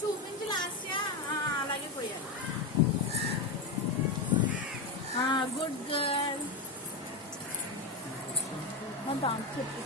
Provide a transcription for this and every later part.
చూపించు లాస్ట్ అలాగే పోయాలి. Good girl. చెప్పు.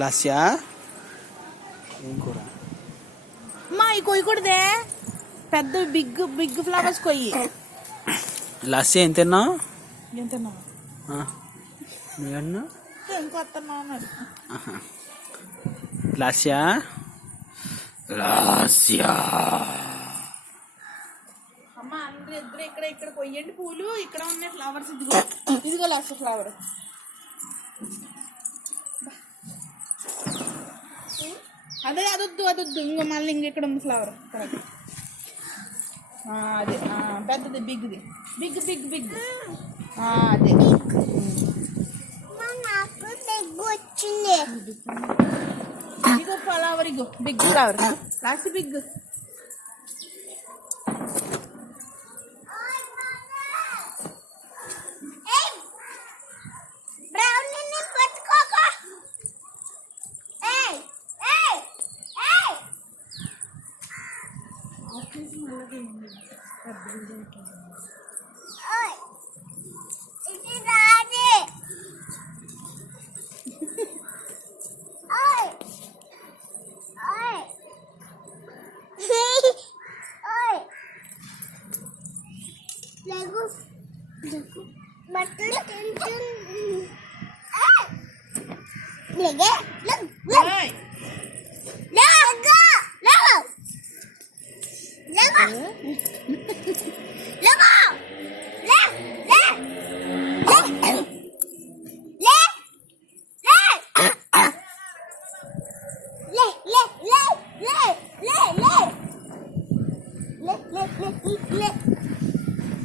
లాస్యా ఏం కూర అమ్మా ఈ కొయ్యకూడదే, పెద్ద బిగ్ బిగ్ ఫ్లవర్స్ కొయ్యి. లాస్యా ఏం తిన్నావు? ఏం తిన్నావు? నువ్వన్నా ఇంకొస్తున్నావు అన్నాడు. లాస్యా లాస్యా అమ్మ అందరూ ఇద్దరు ఇక్కడ ఇక్కడ కొయ్యండి పూలు. ఇక్కడ ఉన్నాయి ఫ్లవర్స్. ఇదిగో ఇదిగో లాస్ట్ ఫ్లవర్. అదే అదొద్దు అదొద్దు. ఇంకో మళ్ళీ ఇక్కడ ఉంది ఫ్లవర్. అదే పెద్దది బిగ్ది. బిగ్ బిగ్ బిగ్ అదే. ఇగో ఫ్లవర్. ఇగో బిగ్ ఫ్లవర్. Last big.